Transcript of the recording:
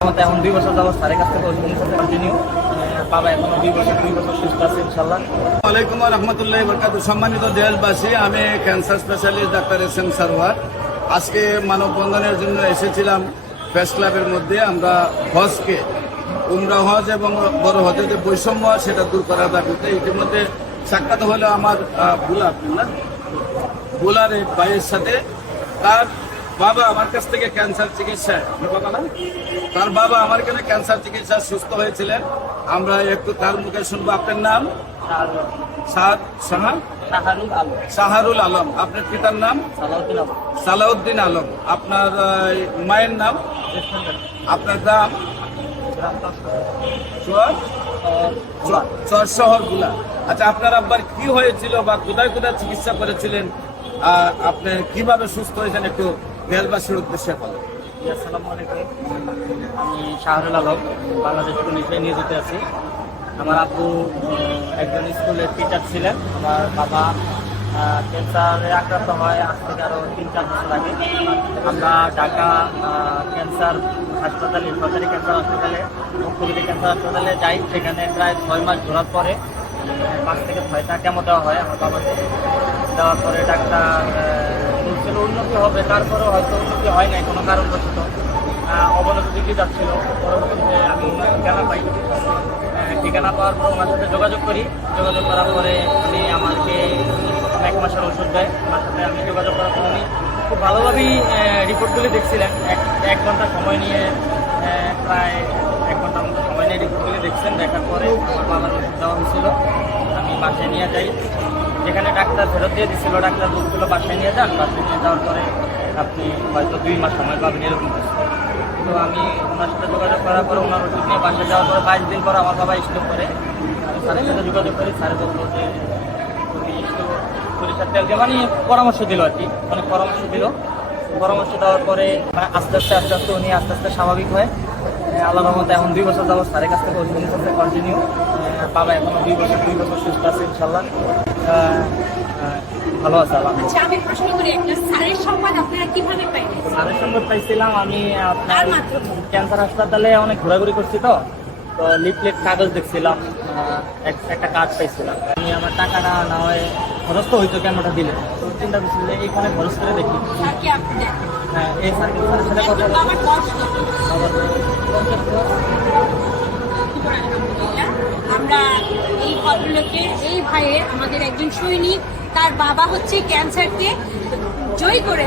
এখন 2 বছর যাবত স্যারের কাছ থেকে ওষুধ নিতে কন্টিনিউ। বাবা এখনো 2 বছর সুস্থ আছে ইনশাল্লাহ। ওয়ালাইকুম রহমতুল্লাহ বরকাতুহু। সম্মানিত দেশবাসী, আমি cancer specialist doctor SM. Sarwar. আজকে মানববন্ধনের জন্য এসেছিলাম প্রেস ক্লাবের মধ্যে। আমরা হজকে, উমরা হজ এবং বড় হজের যে বৈষম্য সেটা দূর করার দাবিতে ইতিমধ্যে সাক্ষাৎ হলো আমার বুলার এক ভাইয়ের সাথে। তার বাবা আমার কাছ থেকে ক্যান্সার চিকিৎসায়, তার বাবা আমার কাছে ক্যান্সার চিকিৎসা সুস্থ হয়েছিলেন। আমরা একটু তার মুখে শুনবো। আপনার নাম? শাহরুল আলম। আপনার পিতার নাম? সালাউদ্দিন আলম। আপনার মায়ের নাম? আপনার গ্রাম? চর শহর গুলা। আচ্ছা, আপনার আব্বার কি হয়েছিল বা কোথায় কোথায় চিকিৎসা করেছিলেন, আপনি কিভাবে সুস্থ হয়েছেন একটু দেশবাসীর উদ্দেশ্যে বলেন। আসসালামু আলাইকুম, আমি শাহরুল আলম, বাংলাদেশ পুলিশে নিয়োজিত আছি। আমার আব্বু একজন স্কুলের টিচার ছিলেন। আমার বাবা ক্যান্সারে আক্রান্ত হয় আজ থেকে আরও 3-4 বছর আগে। আমরা ঢাকা ক্যান্সার হাসপাতালে, সরকারি ক্যান্সার হাসপাতালে, মুখ্যমন্ত্রী ক্যান্সার হাসপাতালে যাই। সেখানে প্রায় 6 মাস ঘোরার পরে 5 থেকে 6টা কেমো দেওয়া হয় আমার বাবাকে। দেওয়ার পরে ডাক্তার বলছিল উন্নতি হবে, তারপরেও হয়তো উন্নতি হয় নাই কোনো কারণবশত, অবনতি দিকে যাচ্ছিল। পরবর্তীতে আমি ঠিকানা পাই। ঠিকানা পাওয়ার পর ওনার সাথে যোগাযোগ করি। যোগাযোগ করার পরে উনি আমাকে 1 মাসের ওষুধ দেয়। ওনার সাথে আমি যোগাযোগ করার পর উনি খুব ভালোভাবেই রিপোর্টগুলি দেখছিলেন। এক ঘন্টা সময় নিয়ে, প্রায় 1 ঘন্টার মতো সময় নিয়ে রিপোর্টগুলি দেখছেন। দেখার পরে আমার বাবার ওষুধ দেওয়া হয়েছিল। আমি বাসায় নিয়ে যাই। যেখানে ডাক্তার ফেরত দিয়ে দিচ্ছিল, ডাক্তার বলছিল বাসায় নিয়ে যান। বাসায় নিয়ে যাওয়ার পরে আপনি হয়তো 2 মাস সময় পাবেন, এরকম কিছু। তো আমি ওনার সাথে যোগাযোগ করার পরে ওনার ওষুধ নিয়ে বাসায় যাওয়ার পরে 22 দিন পরে আমার বাবা স্ট্রোক করে। আমি স্যারের সাথে যোগাযোগ করি। স্যারে বললো যে উনি একটু সরিষার তেল দিয়ে, মানে পরামর্শ দিল আর কি, অনেক পরামর্শ দিল। পরামর্শ দেওয়ার পরে আস্তে আস্তে উনি আস্তে আস্তে স্বাভাবিক হয়। আল্লাহর রহমতে এখন 2 বছর যাবত স্যারের কাছ থেকে ওষুধ নিতে কন্টিনিউ। বাবা এখনো 2 বছর সুস্থ আছে ইনশাল্লাহ। ভালো আছে আলহামদুলিল্লাহ। আচ্ছা, আমি প্রশ্ন করি, একটা স্যারের সংবাদ আপনারা কিভাবে পাইলেন? স্যারের সংবাদ পাইছিলাম আমি আপনার ক্যান্সার হাসপাতালে অনেক ঘোরাঘুরি করছি। তো লিফলেট কাগজ দেখছিলাম, একটা কার্ড পাইছিলাম। আমি আমার টাকাটা না হয় খরচ তো হইতো কেমনটা দিলে, তো চিন্তা করছি যে এইখানে খরচ করে দেখি। স্যারকে আপনি দেখেন? হ্যাঁ, এই স্যারের সাথে কথা একজন বাবার বয়স কত? বলে। আমরা এই ভদ্রলোকের, এই ভাইয়ের, আমাদের একজন সৈনিক, তার বাবা হচ্ছে ক্যান্সারকে জয়ী করে